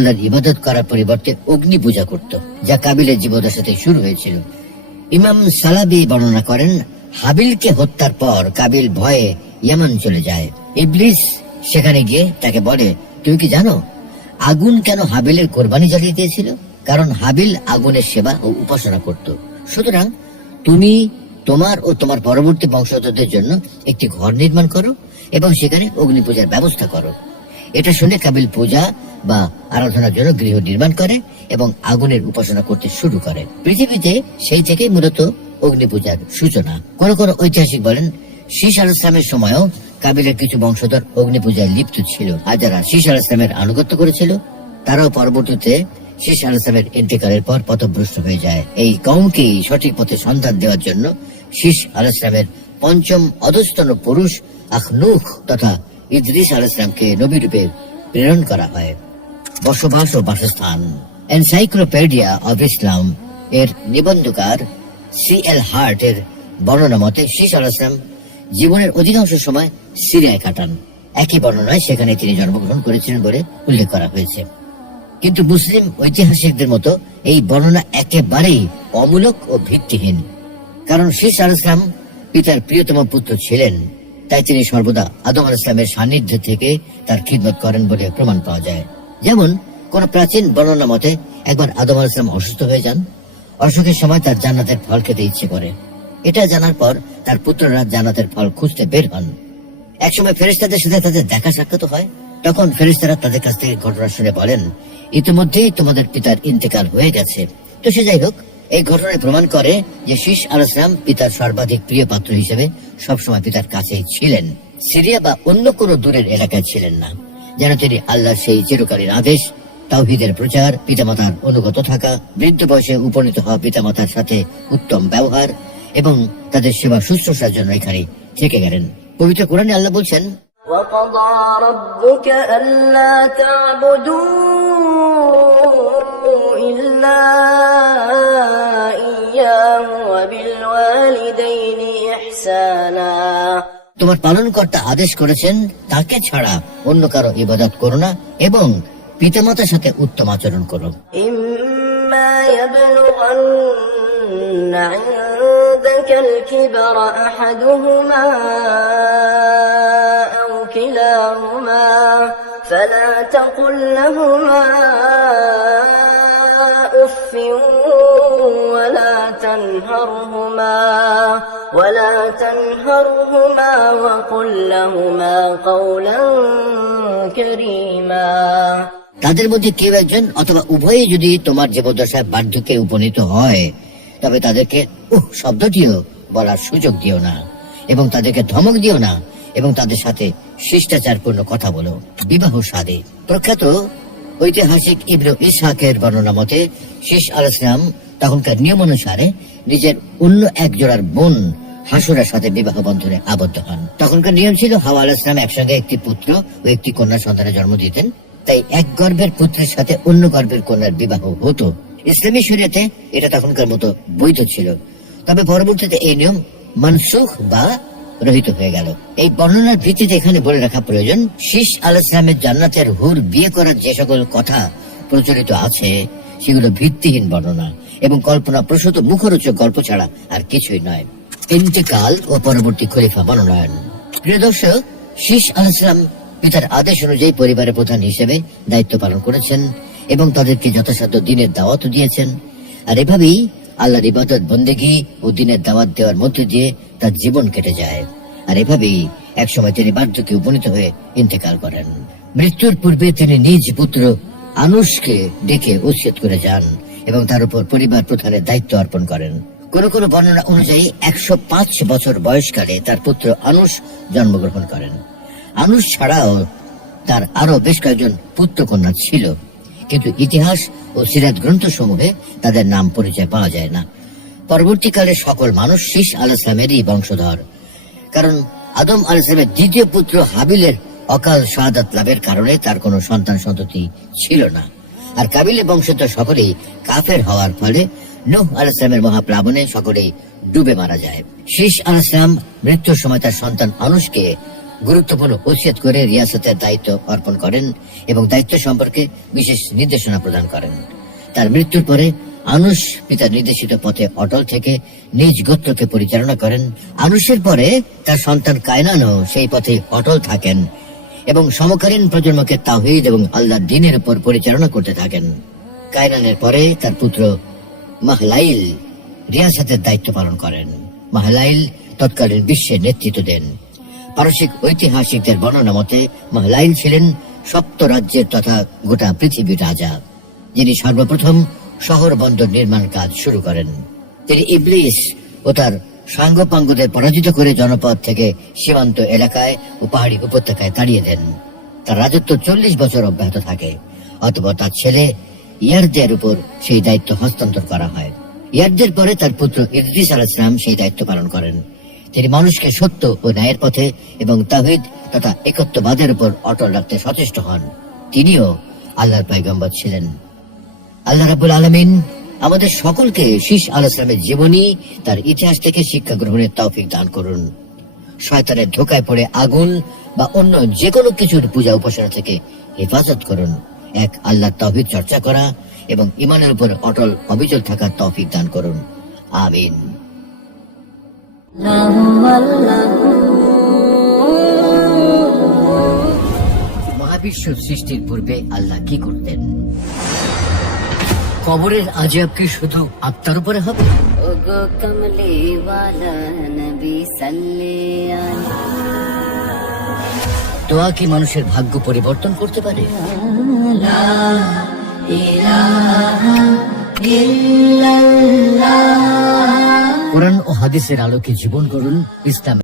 আল্লাহর ইবাদত করার পরিবর্তে অগ্নি পূজা করত, যা কাবিলের জীবদশাতে শুরু হয়েছিল। ইমাম সালাবি বর্ণনা করেন, হাবিলকে হত্যার পর কাবিল ভয়ে ইয়ামান চলে যায়। ইবলিস সেখানে গিয়ে তাকে বলে, তুমি কি জানো আগুন কেন হাবিলের কোরবানি জ্বালিয়ে দিয়েছিল? কারণ হাবিল আগুনের সেবা ও উপাসনা করত। সুতরাং তুমি তোমার ও তোমার পরবর্তী বংশধরদের জন্য একটি ঘর নির্মাণ করো এবং সেখানে অগ্নি পূজার ব্যবস্থা করো। এটা শুনে কাবিল পূজা বা আরাধনার জন্য গৃহ নির্মাণ করে এবং আগুনের উপাসনা করতে শুরু করে। পৃথিবীতে সেই থেকে মূলত অগ্নি পূজার সূচনা। কোন কোন ঐতিহাসিক বলেন, শীশ আলাইহিস সালামের সময়ও কাবিলের কিছু বংশধর অগ্নি পূজায় লিপ্ত ছিল, আর যারা শীশ আলাইহিস সালামের আনুগত্য করেছিল তারাও পরবর্তীতে শীশ আলাইহিস সালামের ইন্তেকালের পর পথভ্রষ্ট হয়ে যায়। এই কওমকে সঠিক পথে সন্ধান দেওয়ার জন্য শীশ আলাইহিস সালামের পঞ্চম অধস্তন পুরুষ আখনুখ তথা ইদ্রিস আলাইহিস সালামকে নবী রূপে প্রেরণ করা হয়। বসবাস ও বাসস্থান। এনসাইক্লোপিডিয়া অব ইসলাম এর নিবন্ধকার C.L. হার্ট এর বর্ণনা মতে শীশ আলাইহিস সালাম জীবনের অধিকাংশ সময় সিরিয়ায় কাটান। একই বর্ণনায় সেখানে তিনি জন্মগ্রহণ করেছিলেন বলে উল্লেখ করা হয়েছে। কিন্তু মুসলিম ঐতিহাসিকদের মতো এই বর্ণনা একেবারেই অমূলক ও ভিত্তিহীন। কারণ শীশ আলাইহিস সালাম পিতার প্রিয়তম পুত্র ছিলেন, তাই তিনি সর্বদা আদম আলাইহিস সালামের সান্নিধ্য থেকে তার খিদমত করেন বলে প্রমাণ পাওয়া যায়। যেমন কোন প্রাচীন বর্ণনা মতে একবার আদম আলাইহিস সালাম অসুস্থ হয়ে যান। অসুখের সময় তার জান্নাতের ফল খেতে ইচ্ছে করে। এটা জানার পর তার পুত্ররা জান্নাতের ফল খুঁজতে বের হন। একসময় ফেরেশতাদের সাথে তাদের দেখা সাক্ষাৎ হয়। তখন ফেরেশতারা তাদের কাছ থেকে ঘটনা শুনে বলেন, ইতিমধ্যেই তোমাদের পিতার ইন্তেকাল হয়ে গেছে। তো সে যাই হোক, এই ঘটনায় প্রমাণ করে যে শীশ আলাইহিস সালাম পিতার সর্বাধিক প্রিয় পাত্র হিসেবে সবসময় পিতার কাছেই ছিলেন। সিরিয়া বা অন্য কোনো দূরের এলাকায় ছিলেন না। যেন তিনি আল্লাহর সেই চিরকালীন আদেশ, তাওহীদের প্রচার, পিতামাতার অনুগত থাকা, বৃদ্ধ বয়সে উপনীত হওয়া পিতামাতার সাথে উত্তম ব্যবহার এবং তাদের সেবা শুশ্রূষার জন্য এখানে থেকে গেলেন। পবিত্র কোরআনে আল্লাহ বলছেন, وَقَضَى رَبُّكَ أَلَّا تَعْبُدُوا إِلَّا إِيَّاهُ وَبِالْوَالِدَيْنِ إِحْسَانًا। তোমার পালনকর্তা আদেশ করেছেন তাকে ছাড়া অন্য কারো ইবাদত করো না এবং পিতামাতার সাথে উত্তম আচরণ করো। إِمَّا يَبْلُغَنَّ عِندَكَ الْكِبَرَ أَحَدُهُمَا أَوْ كِلَاهُمَا فَلَا تَقُل لَّهُمَا أُفٍّ ولا تنهرهما وقل لهما قولا كريما। তাদের মধ্যে কেউ একজন অথবা উভয়ই যদি তোমার জীবদ্দশায় বার্ধক্যে উপনীত হয়, তবে তাদেরকে শব্দটিও বলার সুযোগ দিও না এবং তাদেরকে ধমক দিও না এবং তাদের সাথে শিষ্টাচারপূর্ণ কথা বলো। বিবাহ সাদে। প্রখ্যাত ঐতিহাসিক ইবনে ইসহাকের বর্ণনা মতে শীশ আলাইহিস সালাম তখনকার নিয়ম অনুসারে নিজের অন্য এক জোড়ার বোন হাসুরার সাথে বিবাহ বন্ধনে আবদ্ধ হন। তখনকার নিয়ম ছিল হাওয়া আলাইহিস সালাম একসঙ্গে একটি পুত্র ও একটি কন্যা সন্তানের জন্ম দিতেন, তাই এক গর্ভের পুত্রের সাথে অন্য গর্ভের কন্যার বিবাহ হতো। ইসলামী শরীয়তে এটা তখনকার মতো বৈধ ছিল, তবে পরবর্তীতে এই নিয়ম মানসুখ বা রহিত হয়ে গেল। এই বর্ণনার ভিত্তিতে এখানে বলে রাখা প্রয়োজন, শীশ আলাইহিস সালামের জান্নাতের হুর বিয়ে করার যে সকল কথা প্রচলিত আছে সেগুলো ভিত্তিহীন বর্ণনা এবং কল্পনা প্রসূত মুখরোচক গল্প ছাড়া আর কিছুই নয়। ইন্তেকাল ও পরবর্তী খলিফা মনোনয়ন। প্রিয় দর্শক, শীশ আলাইহিস সালাম পিতার আদেশ অনুযায়ী পরিবারের প্রধান হিসেবে দায়িত্ব পালন করেছেন এবং তাদেরকে যথাসাধ্য দিনের দাওয়াত দিয়েছেন। আর এভাবেই আল্লাহর ইবাদত বন্দেগী ও দিনের দাওয়াত দেওয়ার মধ্যে দিয়ে তার জীবন কেটে যায়। আর এভাবেই একসময় তিনি বার্ধক্যে উপনীত হয়ে ইন্তেকাল করেন। মৃত্যুর পূর্বে তিনি নিজ পুত্র আনুশকে ডেকে ওসিয়ত করে যান এবং তার উপর পরিবার প্রধানের দায়িত্ব অর্পণ করেন। কোন কোন বর্ণনা অনুযায়ী 105 বছর বয়সকালে তার পুত্র আনুশ জন্মগ্রহণ করেন। আনুশ ছাড়াও তার আরো বেশ কয়েকজন পুত্র কন্যা ছিল, কিন্তু ইতিহাস ও সিরাত গ্রন্থসমূহে তাদের নাম পরিচয় পাওয়া যায় না। পরবর্তীকালে সকল মানুষ শীশ আলাইহিস সালামেরই বংশধর, কারণ আদম আলাইহিস সালামের দ্বিতীয় পুত্র হাবিলের অকাল শাহাদাত লাভের কারণে তার কোনো সন্তান সন্ততি ছিল না। আর কাবিলের বংশধর সকলেই কাফের হওয়ার ফলে নূহ আলাইহিস সালামের মহাপ্লাবনে সকলেই ডুবে মারা যায়। শীশ আলাইহিস সালাম মৃত্যুর সময় তার সন্তান আনুশকে গুরুত্বপূর্ণ ওসিয়ত করে রিয়াসতের দায়িত্ব অর্পণ করেন এবং দায়িত্ব সম্পর্কে বিশেষ নির্দেশনা প্রদান করেন। তার মৃত্যুর পরে আনুশ পিতার নির্দেশিত পথে অটল থেকে নিজ গোত্রকে পরিচালনা করেন। আনুশের পরে তার সন্তান কায়নানও সেই পথে অটল থাকেন এবং সমকালীন প্রজন্মকে তাওহীদ এবং আল্লাহর দ্বীনের উপর পরিচালনা করতে থাকেন। কায়নানের পরে তার পুত্র মাহলাইল রিয়াসতের দায়িত্ব পালন করেন। মাহলাইল তৎকালীন বিশ্বের নেতৃত্ব দেন। পারসিক ঐতিহাসিকদের বর্ণনা মতে মাহলাইল ছিলেন সপ্ত রাজ্যের তথা গোটা পৃথিবীর রাজা, যিনি সর্বপ্রথম শহর বন্দর নির্মাণ কাজ শুরু করেন। তিনি ইবলিস ও তার সাঙ্গপাঙ্গদের পরাজিত করে জনপদ থেকে সীমান্ত এলাকায় ও পাহাড়ি উপত্যকায় তাড়িয়ে দেন। তার রাজত্ব 40 বছর অব্যাহত থাকে। অতঃপর তার ছেলে ইয়ারদের উপর সেই দায়িত্ব হস্তান্তর করা হয়। ইয়ারদের পরে তার পুত্র ইদ্রিস আলাইহিস সালাম সেই দায়িত্ব পালন করেন। তিনি মানুষকে সত্য ও ন্যায়ের পথে এবং তাওহীদ তথা একত্ববাদের উপর অটল রাখতে সচেষ্ট হন। তিনিও আল্লাহর পয়গম্বর ছিলেন। আল্লাহ রাব্বুল আলামিন আমাদের সকলকে শীষ আলাইহিস সালামের জীবনী, তার ইতিহাস থেকে শিক্ষা গ্রহণের তৌফিক দান করুন। শয়তানের ধোঁকায় পড়ে আগুন বা অন্য যে কোনো কিছুর পূজা উপাসনা থেকে হেফাজত করুন। এক আল্লাহর তাওহীদ চর্চা করা এবং ঈমানের উপর অটল অবিচল থাকার তৌফিক দান করুন। আমিন। মহাবিশ্ব সৃষ্টির পূর্বে আল্লাহ কি করতেন? কবরের আযাব কি শুধু আত্মার উপরে হবে? ওগো কমলি ওয়ালা নবী সাল্লাল্লাহু আলাইহি দোয়া কি মানুষের ভাগ্য পরিবর্তন করতে পারে? কোরআন ও হাদিসের আলোকে জীবন গড়ুন। ইসলাম